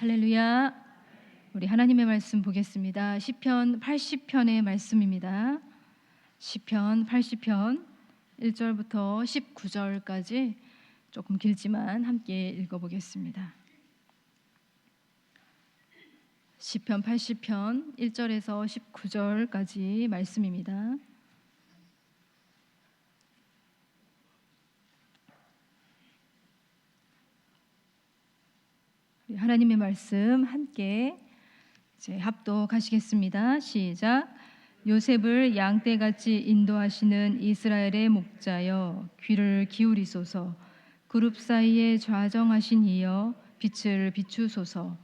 할렐루야. 우리 하나님의 말씀 보겠습니다. 시편 80편의 말씀입니다. 시편 80편 1절부터 19절까지 조금 길지만 함께 읽어보겠습니다. 시편 80편 1절에서 19절까지 말씀입니다. 하나님의 말씀 함께 이제 합독하시겠습니다. 시작. 요셉을 양떼같이 인도하시는 이스라엘의 목자여 귀를 기울이소서. 그룹 사이에 좌정하신 이여 빛을 비추소서.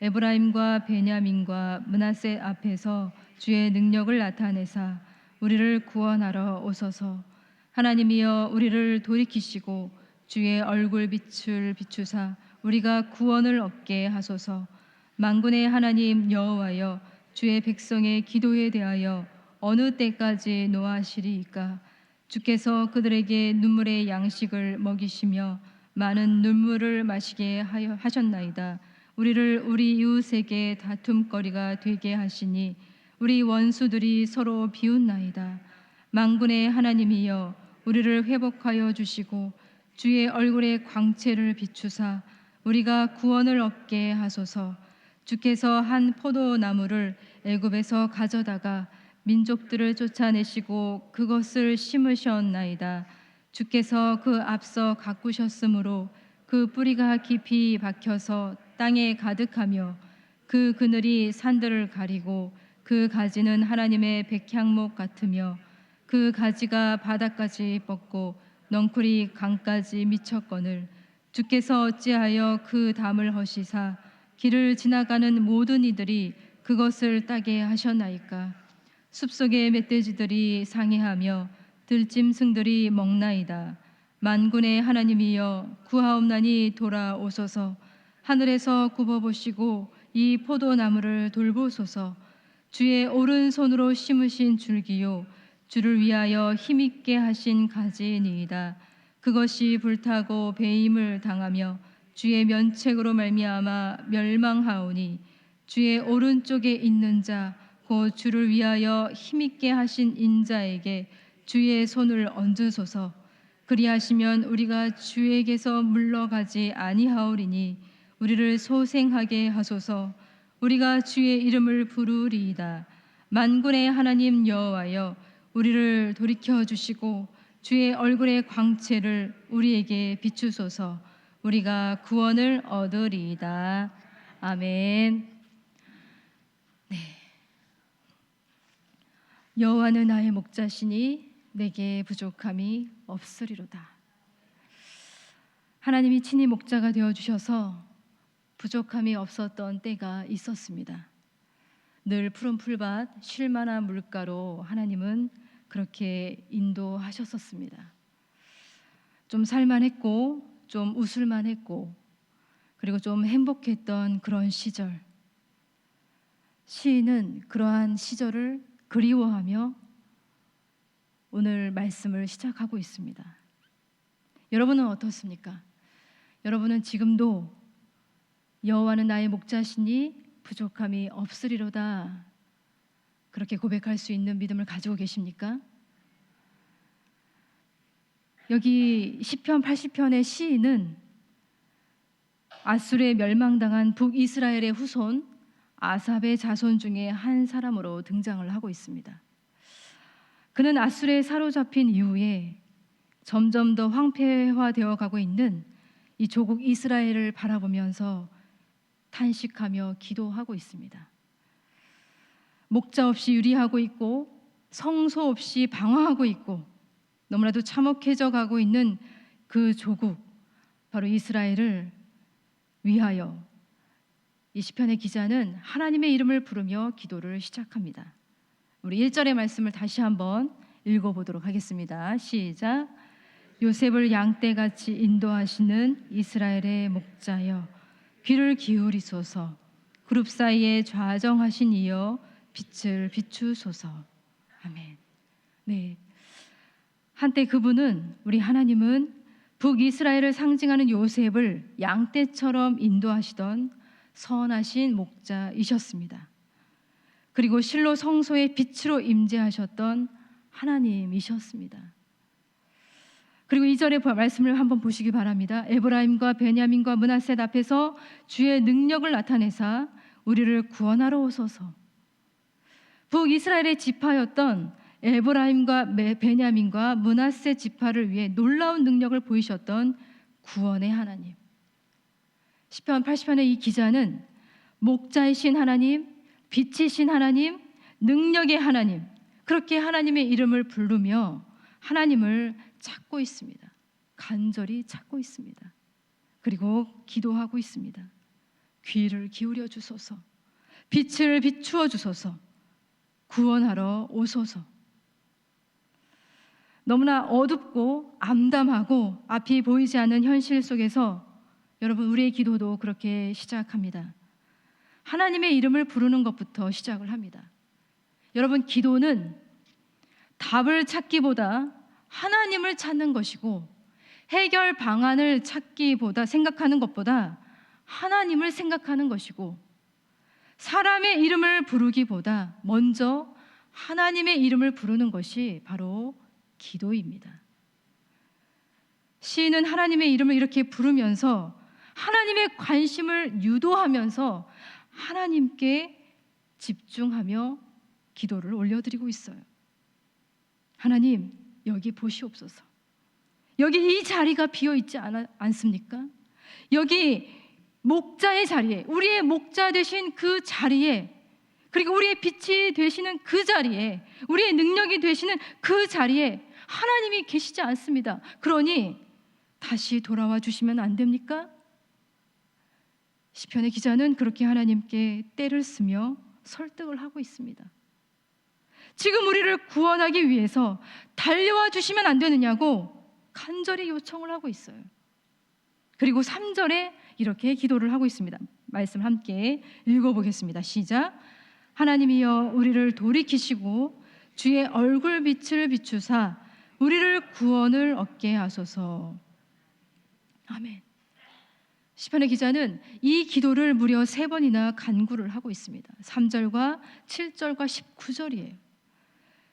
에브라임과 베냐민과 므낫세 앞에서 주의 능력을 나타내사 우리를 구원하러 오소서. 하나님이여 우리를 돌이키시고 주의 얼굴 빛을 비추사 우리가 구원을 얻게 하소서. 만군의 하나님 여호와여 주의 백성의 기도에 대하여 어느 때까지 노하시리이까? 주께서 그들에게 눈물의 양식을 먹이시며 많은 눈물을 마시게 하셨나이다. 우리를 우리 이웃에게 다툼거리가 되게 하시니 우리 원수들이 서로 비웃나이다. 만군의 하나님이여 우리를 회복하여 주시고 주의 얼굴의 광채를 비추사 우리가 구원을 얻게 하소서. 주께서 한 포도나무를 애굽에서 가져다가 민족들을 쫓아내시고 그것을 심으셨나이다. 주께서 그 앞서 가꾸셨으므로 그 뿌리가 깊이 박혀서 땅에 가득하며 그 그늘이 산들을 가리고 그 가지는 하나님의 백향목 같으며 그 가지가 바다까지 뻗고 넝쿨이 강까지 미쳤거늘 주께서 어찌하여 그 담을 허시사 길을 지나가는 모든 이들이 그것을 따게 하셨나이까? 숲속의 멧돼지들이 상해하며 들짐승들이 먹나이다. 만군의 하나님이여 구하옵나니 돌아오소서. 하늘에서 굽어보시고 이 포도나무를 돌보소서. 주의 오른손으로 심으신 줄기요 주를 위하여 힘있게 하신 가지니이다. 그것이 불타고 배임을 당하며 주의 면책으로 말미암아 멸망하오니 주의 오른쪽에 있는 자 곧 주를 위하여 힘있게 하신 인자에게 주의 손을 얹으소서. 그리하시면 우리가 주에게서 물러가지 아니하오리니 우리를 소생하게 하소서. 우리가 주의 이름을 부르리이다. 만군의 하나님 여호와여 우리를 돌이켜 주시고 주의 얼굴의 광채를 우리에게 비추소서. 우리가 구원을 얻으리이다. 아멘. 네. 여호와는 나의 목자시니 내게 부족함이 없으리로다. 하나님이 친히 목자가 되어 주셔서 부족함이 없었던 때가 있었습니다. 늘 푸른 풀밭 쉴 만한 물가로 하나님은 그렇게 인도하셨었습니다. 좀 살만했고 좀 웃을만했고 그리고 좀 행복했던 그런 시절. 시인은 그러한 시절을 그리워하며 오늘 말씀을 시작하고 있습니다. 여러분은 어떻습니까? 여러분은 지금도 여호와는 나의 목자시니 부족함이 없으리로다 그렇게 고백할 수 있는 믿음을 가지고 계십니까? 여기 시편 80편의 시인은 아수르에 멸망당한 북이스라엘의 후손 아삽의 자손 중에 한 사람으로 등장을 하고 있습니다. 그는 아수르에 사로잡힌 이후에 점점 더 황폐화되어 가고 있는 이 조국 이스라엘을 바라보면서 탄식하며 기도하고 있습니다. 목자 없이 유리하고 있고 성소 없이 방황하고 있고 너무나도 참혹해져 가고 있는 그 조국 바로 이스라엘을 위하여 이 시편의 기자는 하나님의 이름을 부르며 기도를 시작합니다. 우리 1절의 말씀을 다시 한번 읽어보도록 하겠습니다. 시작. 요셉을 양떼같이 인도하시는 이스라엘의 목자여 귀를 기울이소서. 그룹 사이에 좌정하신 이여 빛을 비추소서. 아멘. 네. 한때 그분은 우리 하나님은 북이스라엘을 상징하는 요셉을 양떼처럼 인도하시던 선하신 목자이셨습니다. 그리고 실로 성소의 빛으로 임재하셨던 하나님이셨습니다. 그리고 2절의 말씀을 한번 보시기 바랍니다. 에브라임과 베냐민과 므낫셋 앞에서 주의 능력을 나타내사 우리를 구원하러 오소서. 북이스라엘의 지파였던 에브라임과 베냐민과 므낫셋 지파를 위해 놀라운 능력을 보이셨던 구원의 하나님. 시편 80편의 이 기자는 목자이신 하나님, 빛이신 하나님, 능력의 하나님, 그렇게 하나님의 이름을 부르며 하나님을 찾고 있습니다. 간절히 찾고 있습니다. 그리고 기도하고 있습니다. 귀를 기울여 주소서, 빛을 비추어 주소서, 구원하러 오소서. 너무나 어둡고 암담하고 앞이 보이지 않는 현실 속에서 여러분, 우리의 기도도 그렇게 시작합니다. 하나님의 이름을 부르는 것부터 시작을 합니다. 여러분, 기도는 답을 찾기보다 하나님을 찾는 것이고, 해결 방안을 찾기보다 생각하는 것보다 하나님을 생각하는 것이고, 사람의 이름을 부르기보다 먼저 하나님의 이름을 부르는 것이 바로 기도입니다. 시인은 하나님의 이름을 이렇게 부르면서 하나님의 관심을 유도하면서 하나님께 집중하며 기도를 올려드리고 있어요. 하나님, 여기 보시옵소서. 여기 이 자리가 비어있지 않습니까? 여기 목자의 자리에, 우리의 목자 되신 그 자리에, 그리고 우리의 빛이 되시는 그 자리에, 우리의 능력이 되시는 그 자리에 하나님이 계시지 않습니다. 그러니 다시 돌아와 주시면 안 됩니까? 시편의 기자는 그렇게 하나님께 때를 쓰며 설득을 하고 있습니다. 지금 우리를 구원하기 위해서 달려와 주시면 안 되느냐고 간절히 요청을 하고 있어요. 그리고 3절에 이렇게 기도를 하고 있습니다. 말씀 함께 읽어보겠습니다. 시작. 하나님이여 우리를 돌이키시고 주의 얼굴 빛을 비추사 우리를 구원을 얻게 하소서. 아멘. 시편의 기자는 이 기도를 무려 3번이나 간구를 하고 있습니다. 3절과 7절과 19절이에요.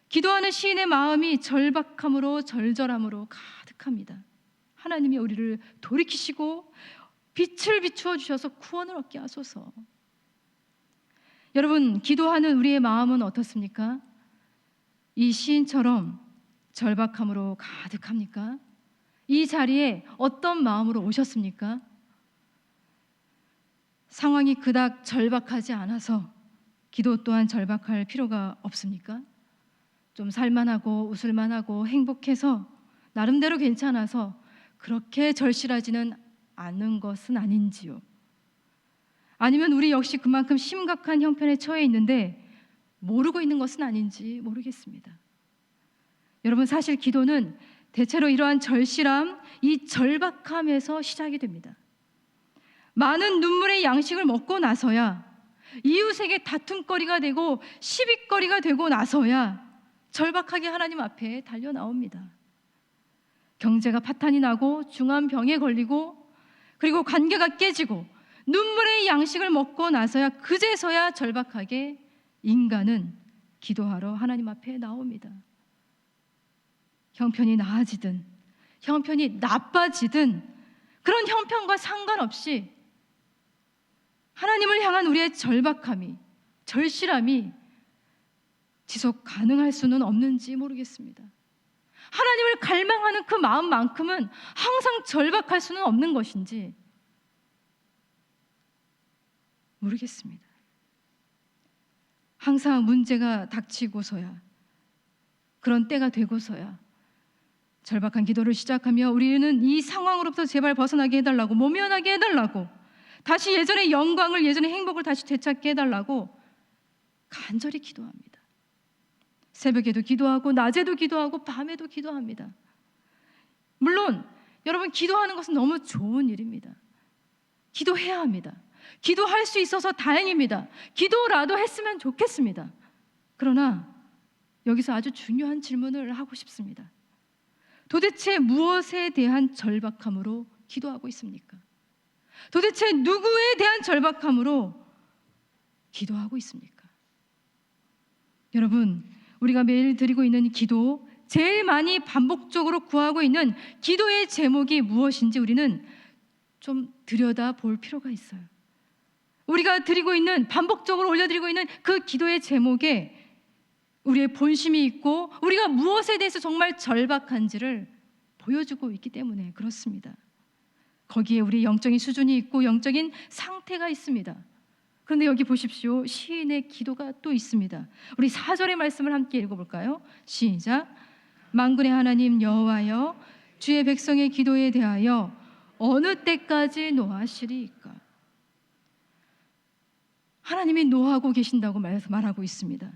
기도하는 시인의 마음이 절박함으로 절절함으로 가득합니다. 하나님이 우리를 돌이키시고 빛을 비추어 주셔서 구원을 얻게 하소서. 여러분, 기도하는 우리의 마음은 어떻습니까? 이 시인처럼 절박함으로 가득합니까? 이 자리에 어떤 마음으로 오셨습니까? 상황이 그닥 절박하지 않아서 기도 또한 절박할 필요가 없습니까? 좀 살만하고 웃을만하고 행복해서 나름대로 괜찮아서 그렇게 절실하지는 않은 것은 아닌지요? 아니면 우리 역시 그만큼 심각한 형편에 처해 있는데 모르고 있는 것은 아닌지 모르겠습니다. 여러분, 사실 기도는 대체로 이러한 절실함, 이 절박함에서 시작이 됩니다. 많은 눈물의 양식을 먹고 나서야, 이웃에게 다툼거리가 되고 시비거리가 되고 나서야 절박하게 하나님 앞에 달려 나옵니다. 경제가 파탄이 나고 중한 병에 걸리고 그리고 관계가 깨지고 눈물의 양식을 먹고 나서야, 그제서야 절박하게 인간은 기도하러 하나님 앞에 나옵니다. 형편이 나아지든 형편이 나빠지든 그런 형편과 상관없이 하나님을 향한 우리의 절박함이, 절실함이 지속 가능할 수는 없는지 모르겠습니다. 하나님을 갈망하는 그 마음만큼은 항상 절박할 수는 없는 것인지 모르겠습니다. 항상 문제가 닥치고서야, 그런 때가 되고서야 절박한 기도를 시작하며 우리는 이 상황으로부터 제발 벗어나게 해달라고, 모면하게 해달라고, 다시 예전의 영광을, 예전의 행복을 다시 되찾게 해달라고 간절히 기도합니다. 새벽에도 기도하고 낮에도 기도하고 밤에도 기도합니다. 물론 여러분, 기도하는 것은 너무 좋은 일입니다. 기도해야 합니다. 기도할 수 있어서 다행입니다. 기도라도 했으면 좋겠습니다. 그러나 여기서 아주 중요한 질문을 하고 싶습니다. 도대체 무엇에 대한 절박함으로 기도하고 있습니까? 도대체 누구에 대한 절박함으로 기도하고 있습니까? 여러분, 우리가 매일 드리고 있는 기도, 제일 많이 반복적으로 구하고 있는 기도의 제목이 무엇인지 우리는 좀 들여다볼 필요가 있어요. 우리가 드리고 있는, 반복적으로 올려드리고 있는 그 기도의 제목에 우리의 본심이 있고 우리가 무엇에 대해서 정말 절박한지를 보여주고 있기 때문에 그렇습니다. 거기에 우리 영적인 수준이 있고 영적인 상태가 있습니다. 그런데 여기 보십시오. 시인의 기도가 또 있습니다. 우리 4절의 말씀을 함께 읽어볼까요? 시작. 만군의 하나님 여호와여, 주의 백성의 기도에 대하여 어느 때까지 노하시리이까? 하나님이 노하고 계신다고 말하고 있습니다.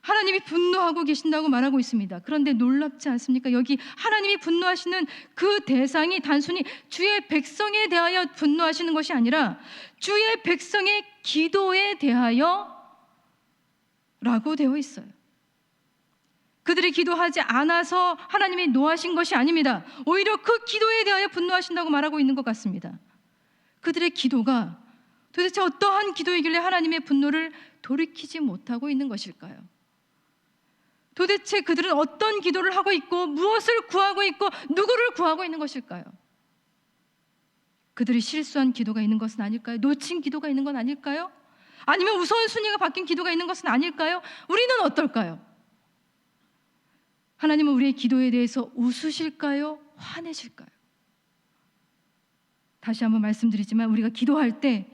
하나님이 분노하고 계신다고 말하고 있습니다. 그런데 놀랍지 않습니까? 여기 하나님이 분노하시는 그 대상이 단순히 주의 백성에 대하여 분노하시는 것이 아니라 주의 백성의 기도에 대하여 라고 되어 있어요. 그들이 기도하지 않아서 하나님이 노하신 것이 아닙니다. 오히려 그 기도에 대하여 분노하신다고 말하고 있는 것 같습니다. 그들의 기도가 도대체 어떠한 기도이길래 하나님의 분노를 돌이키지 못하고 있는 것일까요? 도대체 그들은 어떤 기도를 하고 있고 무엇을 구하고 있고 누구를 구하고 있는 것일까요? 그들이 실수한 기도가 있는 것은 아닐까요? 놓친 기도가 있는 건 아닐까요? 아니면 우선순위가 바뀐 기도가 있는 것은 아닐까요? 우리는 어떨까요? 하나님은 우리의 기도에 대해서 웃으실까요? 화내실까요? 다시 한번 말씀드리지만 우리가 기도할 때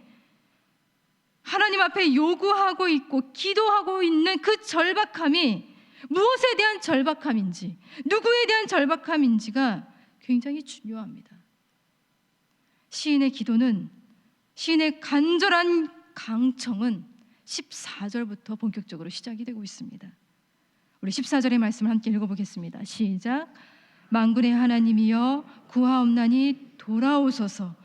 하나님 앞에 요구하고 있고 기도하고 있는 그 절박함이 무엇에 대한 절박함인지, 누구에 대한 절박함인지가 굉장히 중요합니다. 시인의 기도는, 시인의 간절한 강청은 14절부터 본격적으로 시작이 되고 있습니다. 우리 14절의 말씀을 함께 읽어보겠습니다. 시작. 만군의 하나님이여 구하옵나니 돌아오소서.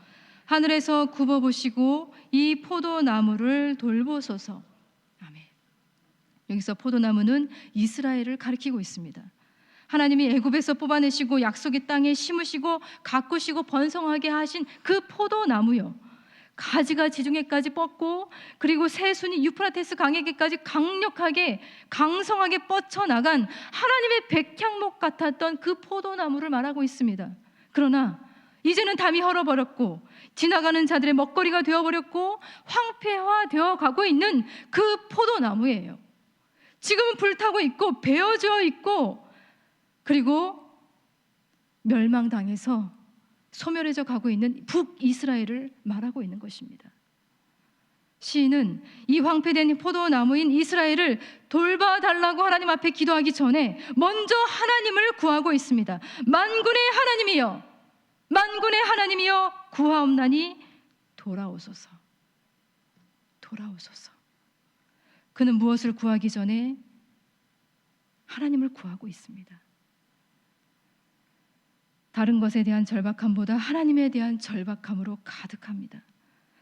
하늘에서 굽어보시고 이 포도나무를 돌보소서. 아멘. 여기서 포도나무는 이스라엘을 가리키고 있습니다. 하나님이 애굽에서 뽑아내시고 약속의 땅에 심으시고 가꾸시고 번성하게 하신 그 포도나무요, 가지가 지중해까지 뻗고 그리고 새순이 유프라테스 강에게까지 강력하게 강성하게 뻗쳐나간 하나님의 백향목 같았던 그 포도나무를 말하고 있습니다. 그러나 이제는 담이 헐어버렸고 지나가는 자들의 먹거리가 되어버렸고 황폐화되어 가고 있는 그 포도나무예요. 지금은 불타고 있고 베어져 있고 그리고 멸망당해서 소멸해져 가고 있는 북이스라엘을 말하고 있는 것입니다. 시인은 이 황폐된 포도나무인 이스라엘을 돌봐달라고 하나님 앞에 기도하기 전에 먼저 하나님을 구하고 있습니다. 만군의 하나님이여, 만군의 하나님이여 구하옵나니 돌아오소서. 돌아오소서. 그는 무엇을 구하기 전에 하나님을 구하고 있습니다. 다른 것에 대한 절박함보다 하나님에 대한 절박함으로 가득합니다.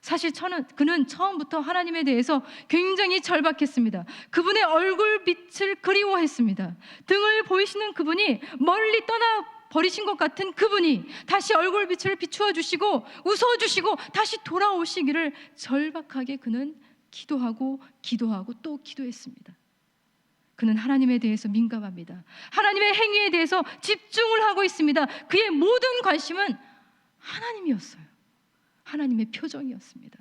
사실 그는 처음부터 하나님에 대해서 굉장히 절박했습니다. 그분의 얼굴빛을 그리워했습니다. 등을 보이시는 그분이 멀리 떠나버리신 것 같은 그분이 다시 얼굴빛을 비추어 주시고 웃어주시고 다시 돌아오시기를 절박하게 그는 기도하고 또 기도했습니다. 그는 하나님에 대해서 민감합니다. 하나님의 행위에 대해서 집중을 하고 있습니다. 그의 모든 관심은 하나님이었어요. 하나님의 표정이었습니다.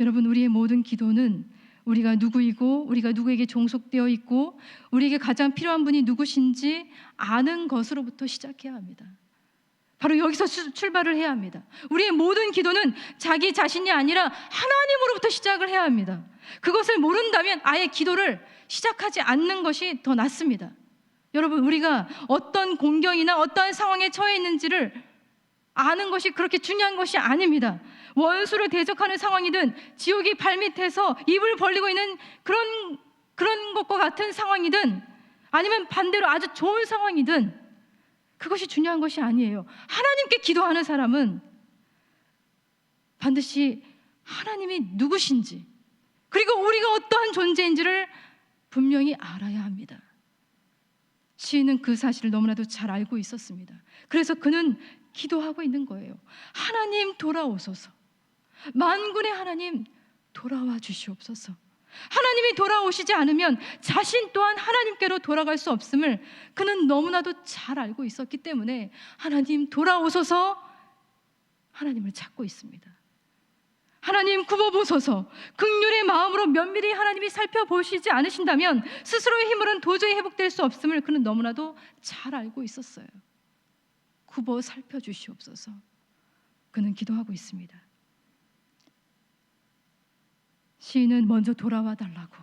여러분, 우리의 모든 기도는 우리가 누구이고 우리가 누구에게 종속되어 있고 우리에게 가장 필요한 분이 누구신지 아는 것으로부터 시작해야 합니다. 바로 여기서 출발을 해야 합니다. 우리의 모든 기도는 자기 자신이 아니라 하나님으로부터 시작을 해야 합니다. 그것을 모른다면 아예 기도를 시작하지 않는 것이 더 낫습니다. 여러분, 우리가 어떤 공경이나 어떠한 상황에 처해 있는지를 아는 것이 그렇게 중요한 것이 아닙니다. 원수를 대적하는 상황이든 지옥이 발밑에서 입을 벌리고 있는 그런 것과 같은 상황이든 아니면 반대로 아주 좋은 상황이든 그것이 중요한 것이 아니에요. 하나님께 기도하는 사람은 반드시 하나님이 누구신지 그리고 우리가 어떠한 존재인지를 분명히 알아야 합니다. 시인은 그 사실을 너무나도 잘 알고 있었습니다. 그래서 그는 기도하고 있는 거예요. 하나님 돌아오소서. 만군의 하나님 돌아와 주시옵소서. 하나님이 돌아오시지 않으면 자신 또한 하나님께로 돌아갈 수 없음을 그는 너무나도 잘 알고 있었기 때문에 하나님 돌아오소서 하나님을 찾고 있습니다. 하나님 굽어보소서. 긍휼의 마음으로 면밀히 하나님이 살펴보시지 않으신다면 스스로의 힘으로는 도저히 회복될 수 없음을 그는 너무나도 잘 알고 있었어요. 굽어 살펴주시옵소서. 그는 기도하고 있습니다. 시인은 먼저 돌아와 달라고,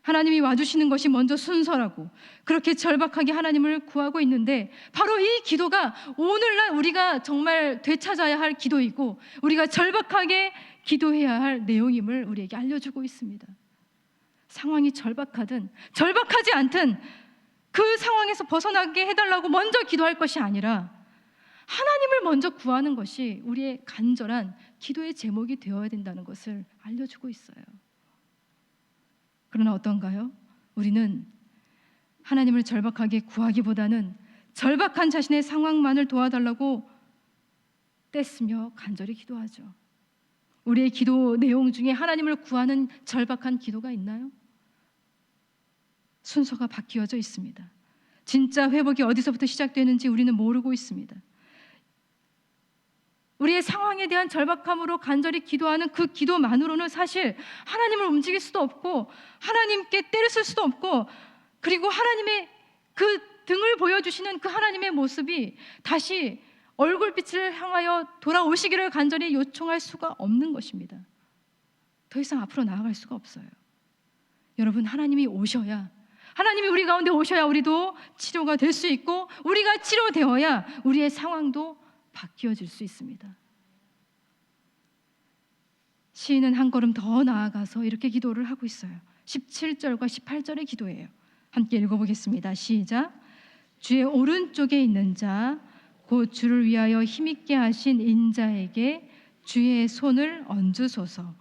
하나님이 와주시는 것이 먼저 순서라고 그렇게 절박하게 하나님을 구하고 있는데, 바로 이 기도가 오늘날 우리가 정말 되찾아야 할 기도이고 우리가 절박하게 기도해야 할 내용임을 우리에게 알려주고 있습니다. 상황이 절박하든 절박하지 않든 그 상황에서 벗어나게 해달라고 먼저 기도할 것이 아니라 하나님을 먼저 구하는 것이 우리의 간절한 기도의 제목이 되어야 된다는 것을 알려주고 있어요. 그러나 어떤가요? 우리는 하나님을 절박하게 구하기보다는 절박한 자신의 상황만을 도와달라고 떼쓰며 간절히 기도하죠. 우리의 기도 내용 중에 하나님을 구하는 절박한 기도가 있나요? 순서가 바뀌어져 있습니다. 진짜 회복이 어디서부터 시작되는지 우리는 모르고 있습니다. 우리의 상황에 대한 절박함으로 간절히 기도하는 그 기도만으로는 사실 하나님을 움직일 수도 없고 하나님께 때를 쓸 수도 없고, 그리고 하나님의 그 등을 보여주시는 그 하나님의 모습이 다시 얼굴빛을 향하여 돌아오시기를 간절히 요청할 수가 없는 것입니다. 더 이상 앞으로 나아갈 수가 없어요. 여러분, 하나님이 오셔야, 하나님이 우리 가운데 오셔야 우리도 치료가 될 수 있고 우리가 치료되어야 우리의 상황도 바뀌어질 수 있습니다. 시인은 한 걸음 더 나아가서 이렇게 기도를 하고 있어요. 17절과 18절의 기도예요. 함께 읽어보겠습니다. 시작. 주의 오른쪽에 있는 자, 곧 주를 위하여 힘있게 하신 인자에게 주의 손을 얹으소서.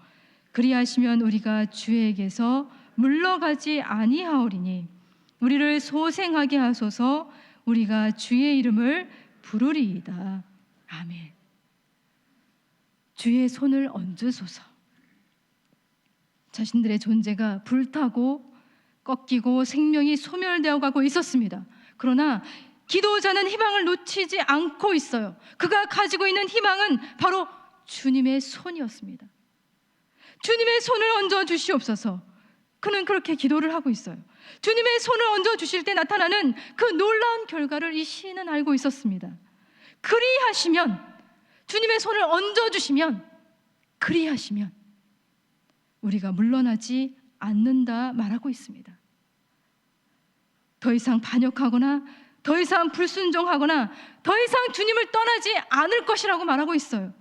그리하시면 우리가 주에게서 물러가지 아니하오리니 우리를 소생하게 하소서. 우리가 주의 이름을 부르리이다. 아멘. 주의 손을 얹으소서. 자신들의 존재가 불타고 꺾이고 생명이 소멸되어 가고 있었습니다. 그러나 기도자는 희망을 놓치지 않고 있어요. 그가 가지고 있는 희망은 바로 주님의 손이었습니다. 주님의 손을 얹어 주시옵소서. 그는 그렇게 기도를 하고 있어요. 주님의 손을 얹어 주실 때 나타나는 그 놀라운 결과를 이 시인은 알고 있었습니다. 그리하시면, 주님의 손을 얹어 주시면, 그리하시면 우리가 물러나지 않는다 말하고 있습니다. 더 이상 반역하거나 더 이상 불순종하거나 더 이상 주님을 떠나지 않을 것이라고 말하고 있어요.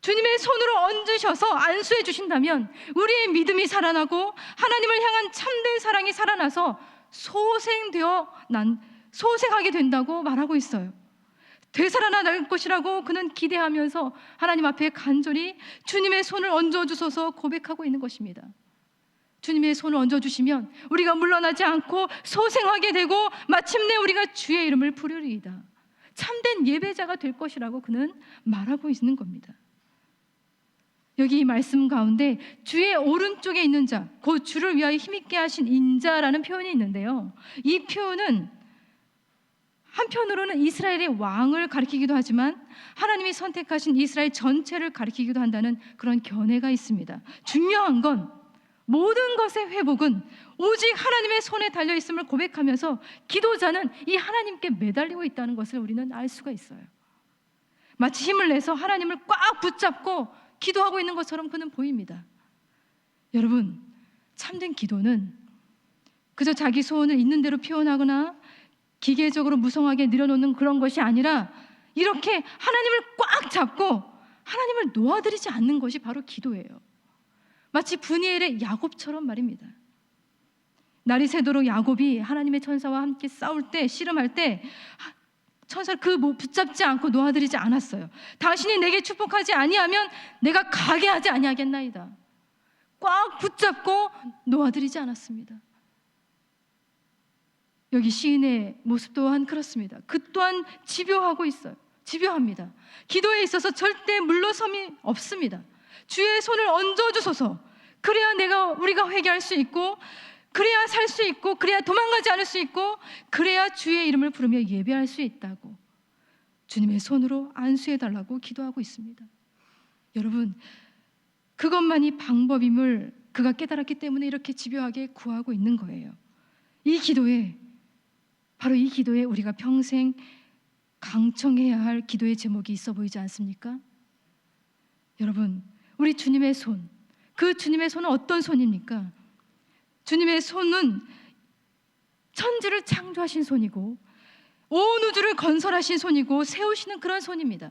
주님의 손으로 얹으셔서 안수해 주신다면 우리의 믿음이 살아나고 하나님을 향한 참된 사랑이 살아나서 소생하게 된다고 말하고 있어요. 되살아날 것이라고 그는 기대하면서 하나님 앞에 간절히 주님의 손을 얹어주소서 고백하고 있는 것입니다. 주님의 손을 얹어주시면 우리가 물러나지 않고 소생하게 되고 마침내 우리가 주의 이름을 부르리이다. 참된 예배자가 될 것이라고 그는 말하고 있는 겁니다. 여기 이 말씀 가운데 주의 오른쪽에 있는 자, 곧 주를 위하여 힘있게 하신 인자라는 표현이 있는데요, 이 표현은 한편으로는 이스라엘의 왕을 가리키기도 하지만 하나님이 선택하신 이스라엘 전체를 가리키기도 한다는 그런 견해가 있습니다. 중요한 건 모든 것의 회복은 오직 하나님의 손에 달려있음을 고백하면서 기도자는 이 하나님께 매달리고 있다는 것을 우리는 알 수가 있어요. 마치 힘을 내서 하나님을 꽉 붙잡고 기도하고 있는 것처럼 그는 보입니다. 여러분, 참된 기도는 그저 자기 소원을 있는 대로 표현하거나 기계적으로 무성하게 늘어놓는 그런 것이 아니라 이렇게 하나님을 꽉 잡고 하나님을 놓아드리지 않는 것이 바로 기도예요. 마치 브니엘의 야곱처럼 말입니다. 날이 새도록 야곱이 하나님의 천사와 함께 싸울 때, 씨름할 때 천사를 붙잡지 않고 놓아드리지 않았어요. 당신이 내게 축복하지 아니하면 내가 가게 하지 아니하겠나이다. 꽉 붙잡고 놓아드리지 않았습니다. 여기 시인의 모습 또한 그렇습니다. 그 또한 집요하고 있어요. 집요합니다. 기도에 있어서 절대 물러섬이 없습니다. 주의 손을 얹어주소서. 그래야 우리가 회개할 수 있고, 그래야 살 수 있고, 그래야 도망가지 않을 수 있고, 그래야 주의 이름을 부르며 예배할 수 있다고 주님의 손으로 안수해달라고 기도하고 있습니다. 여러분, 그것만이 방법임을 그가 깨달았기 때문에 이렇게 집요하게 구하고 있는 거예요. 바로 이 기도에 우리가 평생 강청해야 할 기도의 제목이 있어 보이지 않습니까? 여러분, 우리 주님의 손, 그 주님의 손은 어떤 손입니까? 주님의 손은 천지를 창조하신 손이고 온 우주를 건설하신 손이고 세우시는 그런 손입니다.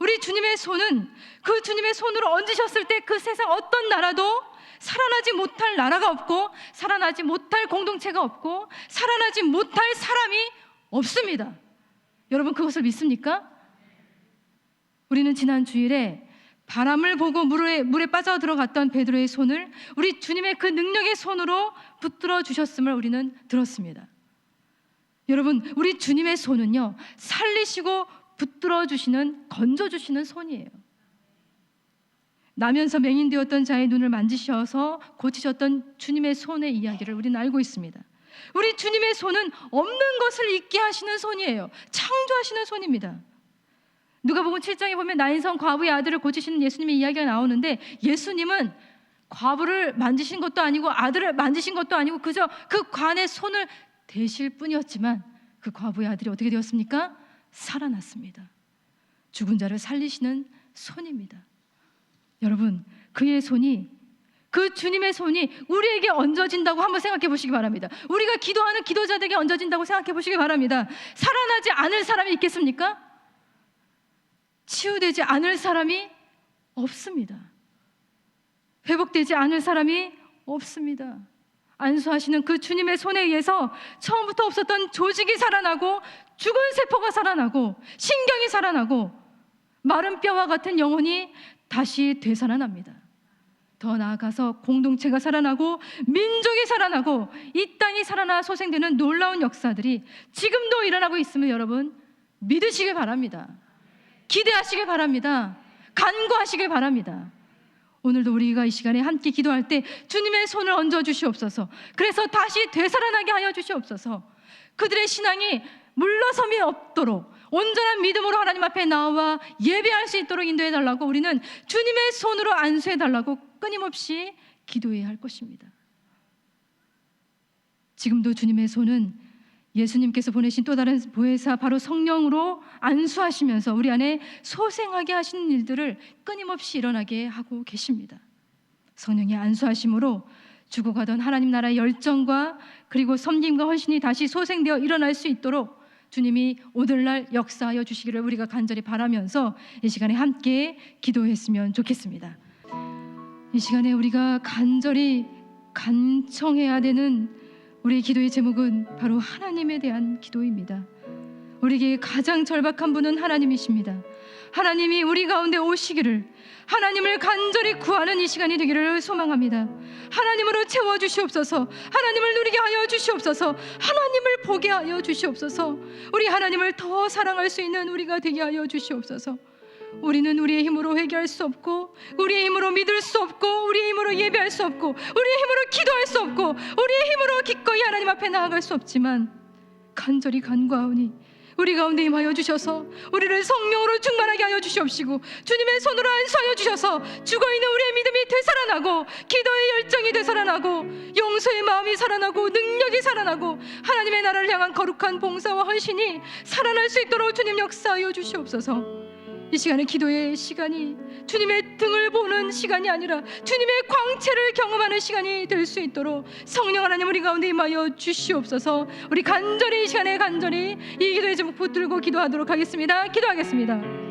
우리 주님의 손은 그 주님의 손으로 얹으셨을 때 그 세상 어떤 나라도 살아나지 못할 나라가 없고, 살아나지 못할 공동체가 없고, 살아나지 못할 사람이 없습니다. 여러분, 그것을 믿습니까? 우리는 지난 주일에 바람을 보고 물에 빠져 들어갔던 베드로의 손을 우리 주님의 그 능력의 손으로 붙들어 주셨음을 우리는 들었습니다. 여러분, 우리 주님의 손은요, 살리시고 붙들어 주시는, 건져 주시는 손이에요. 나면서 맹인되었던 자의 눈을 만지셔서 고치셨던 주님의 손의 이야기를 우리는 알고 있습니다. 우리 주님의 손은 없는 것을 있게 하시는 손이에요. 창조하시는 손입니다. 누가복음 7장에 보면 나인성 과부의 아들을 고치시는 예수님의 이야기가 나오는데, 예수님은 과부를 만지신 것도 아니고 아들을 만지신 것도 아니고 그저 그 관의 손을 대실 뿐이었지만 그 과부의 아들이 어떻게 되었습니까? 살아났습니다. 죽은 자를 살리시는 손입니다. 여러분, 그의 손이, 그 주님의 손이 우리에게 얹어진다고 한번 생각해 보시기 바랍니다. 우리가 기도하는 기도자들에게 얹어진다고 생각해 보시기 바랍니다. 살아나지 않을 사람이 있겠습니까? 치유되지 않을 사람이 없습니다. 회복되지 않을 사람이 없습니다. 안수하시는 그 주님의 손에 의해서 처음부터 없었던 조직이 살아나고, 죽은 세포가 살아나고, 신경이 살아나고, 마른 뼈와 같은 영혼이 다시 되살아납니다. 더 나아가서 공동체가 살아나고, 민족이 살아나고, 이 땅이 살아나 소생되는 놀라운 역사들이 지금도 일어나고 있음을 여러분 믿으시길 바랍니다. 기대하시길 바랍니다. 간구하시길 바랍니다. 오늘도 우리가 이 시간에 함께 기도할 때 주님의 손을 얹어 주시옵소서. 그래서 다시 되살아나게 하여 주시옵소서. 그들의 신앙이 물러섬이 없도록 온전한 믿음으로 하나님 앞에 나와 예배할 수 있도록 인도해 달라고 우리는 주님의 손으로 안수해 달라고 끊임없이 기도해야 할 것입니다. 지금도 주님의 손은 예수님께서 보내신 또 다른 보혜사, 바로 성령으로 안수하시면서 우리 안에 소생하게 하시는 일들을 끊임없이 일어나게 하고 계십니다. 성령의 안수하심으로 죽어가던 하나님 나라의 열정과 그리고 섬김과 헌신이 다시 소생되어 일어날 수 있도록 주님이 오늘날 역사하여 주시기를 우리가 간절히 바라면서 이 시간에 함께 기도했으면 좋겠습니다. 이 시간에 우리가 간절히 간청해야 되는 우리의 기도의 제목은 바로 하나님에 대한 기도입니다. 우리에게 가장 절박한 분은 하나님이십니다. 하나님이 우리 가운데 오시기를, 하나님을 간절히 구하는 이 시간이 되기를 소망합니다. 하나님으로 채워주시옵소서. 하나님을 누리게 하여 주시옵소서. 하나님을 보게 하여 주시옵소서. 우리 하나님을 더 사랑할 수 있는 우리가 되게 하여 주시옵소서. 우리는 우리의 힘으로 회개할 수 없고, 우리의 힘으로 믿을 수 없고, 우리의 힘으로 예배할 수 없고, 우리의 힘으로 기도할 수 없고, 우리의 힘으로 기꺼이 하나님 앞에 나아갈 수 없지만 간절히 간구하오니 우리 가운데 임하여 주셔서 우리를 성령으로 충만하게 하여 주시옵시고, 주님의 손으로 안수하여 주셔서 죽어있는 우리의 믿음이 되살아나고, 기도의 열정이 되살아나고, 용서의 마음이 살아나고, 능력이 살아나고, 하나님의 나라를 향한 거룩한 봉사와 헌신이 살아날 수 있도록 주님 역사하여 주시옵소서. 이 시간에 기도의 시간이 주님의 등을 보는 시간이 아니라 주님의 광채를 경험하는 시간이 될 수 있도록 성령 하나님 우리 가운데 임하여 주시옵소서. 우리 간절히 이 시간에 간절히 이 기도의 제목 붙들고 기도하도록 하겠습니다. 기도하겠습니다.